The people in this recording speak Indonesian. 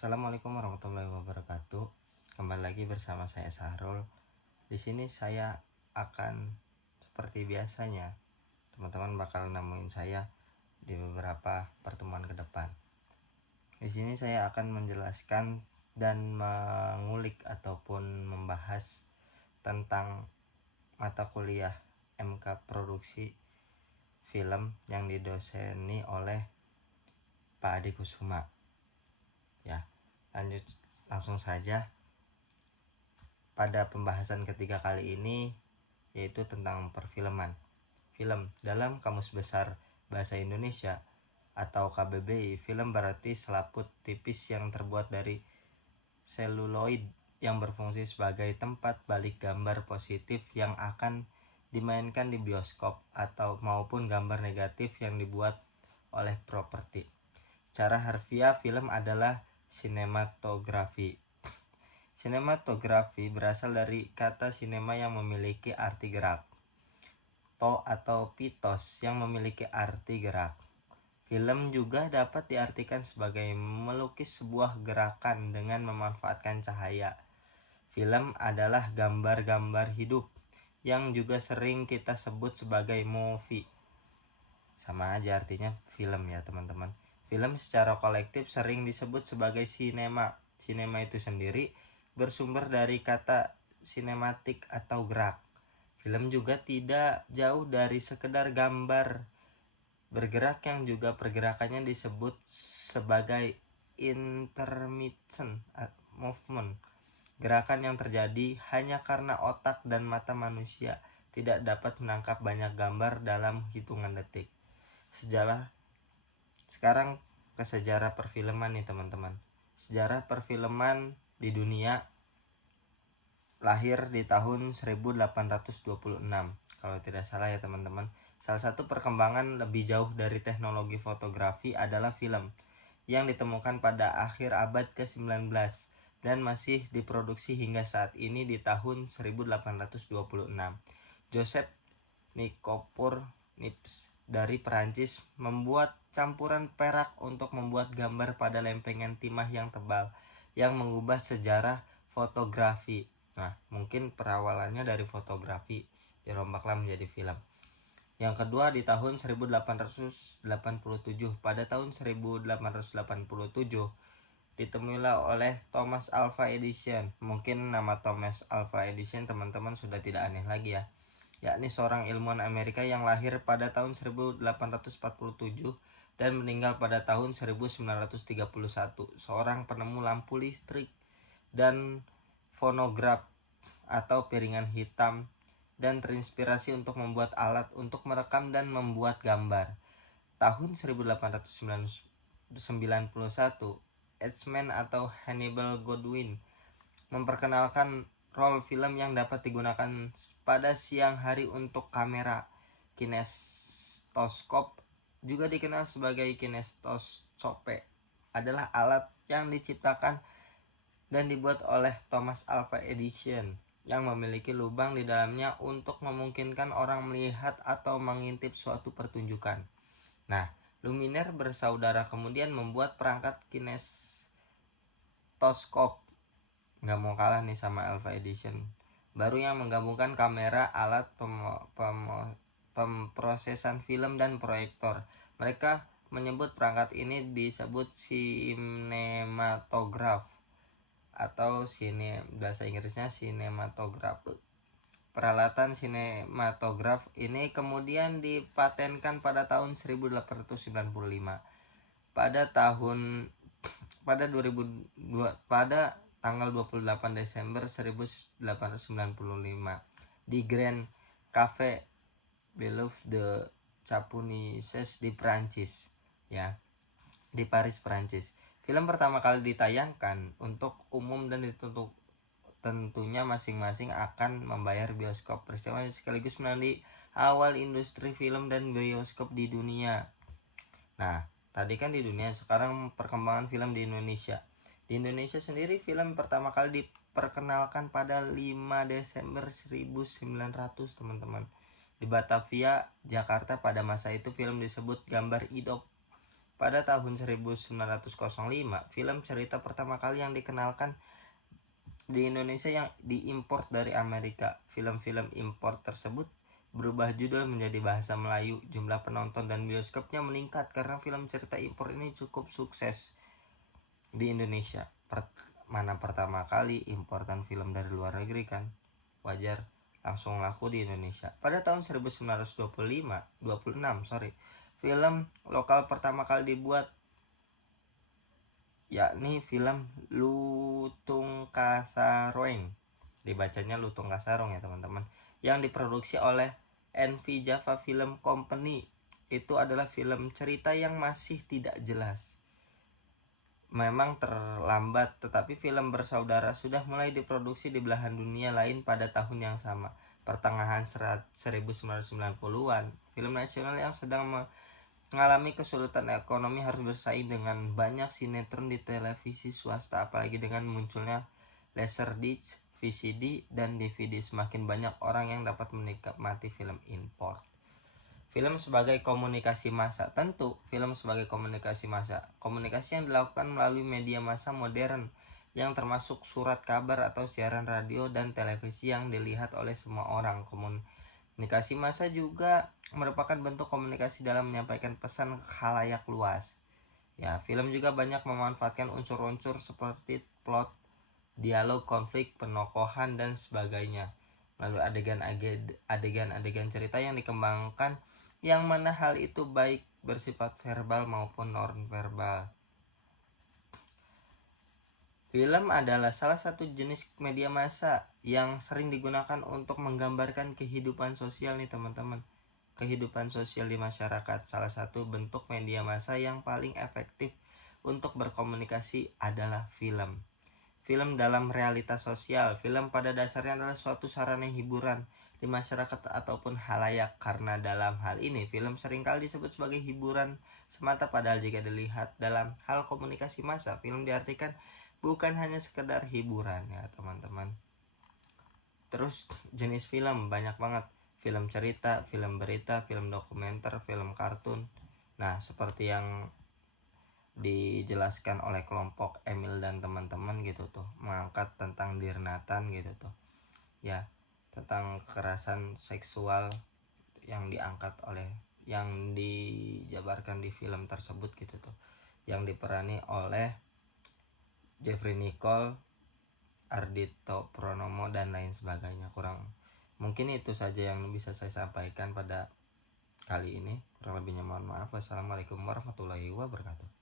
Assalamualaikum warahmatullahi wabarakatuh. Kembali lagi bersama saya Sahrul. Di sini saya akan seperti biasanya, teman-teman bakal nemuin saya di beberapa pertemuan ke depan. Di sini saya akan menjelaskan dan mengulik ataupun membahas tentang mata kuliah MK Produksi Film yang didoseni oleh Pak Adi Kusuma. Ya, lanjut langsung saja pada pembahasan ketiga kali ini, yaitu tentang perfilman. Film dalam Kamus Besar Bahasa Indonesia atau KBBI, film berarti selaput tipis yang terbuat dari seluloid yang berfungsi sebagai tempat balik gambar positif yang akan dimainkan di bioskop atau maupun gambar negatif yang dibuat oleh properti. Cara harfiah film adalah sinematografi. Sinematografi berasal dari kata sinema yang memiliki arti gerak, to atau pitos yang memiliki arti gerak. Film juga dapat diartikan sebagai melukis sebuah gerakan dengan memanfaatkan cahaya. Film adalah gambar-gambar hidup yang juga sering kita sebut sebagai movie. Sama aja artinya film ya teman-teman. Film secara kolektif sering disebut sebagai sinema. Sinema itu sendiri bersumber dari kata sinematik atau gerak. Film juga tidak jauh dari sekedar gambar bergerak yang juga pergerakannya disebut sebagai intermittent movement. Gerakan yang terjadi hanya karena otak dan mata manusia tidak dapat menangkap banyak gambar dalam hitungan detik. Sekarang ke sejarah perfilman nih teman-teman. Sejarah perfilman di dunia lahir di tahun 1826 kalau tidak salah ya teman-teman. Salah satu perkembangan lebih jauh dari teknologi fotografi adalah film yang ditemukan pada akhir abad ke-19 dan masih diproduksi hingga saat ini di tahun 1826. Joseph Nicopour Nips dari Perancis membuat campuran perak untuk membuat gambar pada lempengan timah yang tebal yang mengubah sejarah fotografi. Nah, mungkin perawalannya dari fotografi dirombaklah menjadi film. Yang kedua di tahun 1887. Pada tahun 1887 ditemuilah oleh Thomas Alva Edison. Mungkin nama Thomas Alva Edison teman-teman sudah tidak aneh lagi ya, yakni seorang ilmuwan Amerika yang lahir pada tahun 1847 dan meninggal pada tahun 1931, seorang penemu lampu listrik dan fonograf atau piringan hitam, dan terinspirasi untuk membuat alat untuk merekam dan membuat gambar. Tahun 1891, Eastman atau Hannibal Godwin memperkenalkan roll film yang dapat digunakan pada siang hari untuk kamera. Kinetoskop, juga dikenal sebagai kinetoskope, adalah alat yang diciptakan dan dibuat oleh Thomas Alva Edison yang memiliki lubang di dalamnya untuk memungkinkan orang melihat atau mengintip suatu pertunjukan. Nah, Lumière bersaudara kemudian membuat perangkat kinetoskop. Nggak mau kalah nih sama Alva Edison. Baru yang menggabungkan kamera, alat pemprosesan film dan proyektor. Mereka menyebut perangkat ini disebut sinematograf atau bahasa Inggrisnya sinematograf. Peralatan sinematograf ini kemudian dipatenkan pada tahun 1895. Pada tanggal 28 Desember 1895 di Grand Café Bellevue de Chapuisses di Prancis ya, di Paris, Prancis. Film pertama kali ditayangkan untuk umum dan tentunya masing-masing akan membayar bioskop. Peristiwa sekaligus menandai awal industri film dan bioskop di dunia. Nah, tadi kan di dunia, sekarang perkembangan film di Indonesia. Di Indonesia sendiri film pertama kali diperkenalkan pada 5 Desember 1900 teman-teman. Di Batavia, Jakarta pada masa itu film disebut Gambar Idop. Pada tahun 1905, film cerita pertama kali yang dikenalkan di Indonesia yang diimpor dari Amerika. Film-film impor tersebut berubah judul menjadi bahasa Melayu. Jumlah penonton dan bioskopnya meningkat karena film cerita impor ini cukup sukses di Indonesia. Mana pertama kali importan film dari luar negeri kan, wajar langsung laku di Indonesia. Pada tahun 1926, film lokal pertama kali dibuat, yakni film Lutung Kasaroweng, dibacanya Lutung Kasarong ya teman-teman, yang diproduksi oleh NV Java Film Company. Itu adalah film cerita yang masih tidak jelas, memang terlambat, tetapi film bersaudara sudah mulai diproduksi di belahan dunia lain pada tahun yang sama, pertengahan 1990-an. Film nasional yang sedang mengalami kesulitan ekonomi harus bersaing dengan banyak sinetron di televisi swasta, apalagi dengan munculnya Laserdisc, VCD, dan DVD. Semakin banyak orang yang dapat menikmati film impor. Film sebagai komunikasi massa. Tentu, film sebagai komunikasi massa. Komunikasi yang dilakukan melalui media massa modern yang termasuk surat kabar atau siaran radio dan televisi yang dilihat oleh semua orang. Komunikasi massa juga merupakan bentuk komunikasi dalam menyampaikan pesan ke khalayak luas. Ya, film juga banyak memanfaatkan unsur-unsur seperti plot, dialog, konflik, penokohan, dan sebagainya melalui adegan-adegan cerita yang dikembangkan, yang mana hal itu baik bersifat verbal maupun non-verbal. Film adalah salah satu jenis media massa yang sering digunakan untuk menggambarkan kehidupan sosial nih teman-teman. Kehidupan sosial di masyarakat. Salah satu bentuk media massa yang paling efektif untuk berkomunikasi adalah film. Film dalam realitas sosial. Film pada dasarnya adalah suatu sarana hiburan di masyarakat ataupun halayak, karena dalam hal ini film seringkali disebut sebagai hiburan semata, padahal jika dilihat dalam hal komunikasi massa, film diartikan bukan hanya sekedar hiburan ya teman-teman. Terus jenis film banyak banget, film cerita, film berita, film dokumenter, film kartun. Nah, seperti yang dijelaskan oleh kelompok Emil dan teman-teman gitu tuh, mengangkat tentang dirnatan gitu tuh ya, tentang kekerasan seksual yang dijabarkan di film tersebut gitu tuh, yang diperani oleh Jeffrey Nicole, Ardhito Pramono, dan lain sebagainya. Mungkin itu saja yang bisa saya sampaikan pada kali ini. Kurang lebihnya mohon maaf. Wassalamualaikum warahmatullahi wabarakatuh.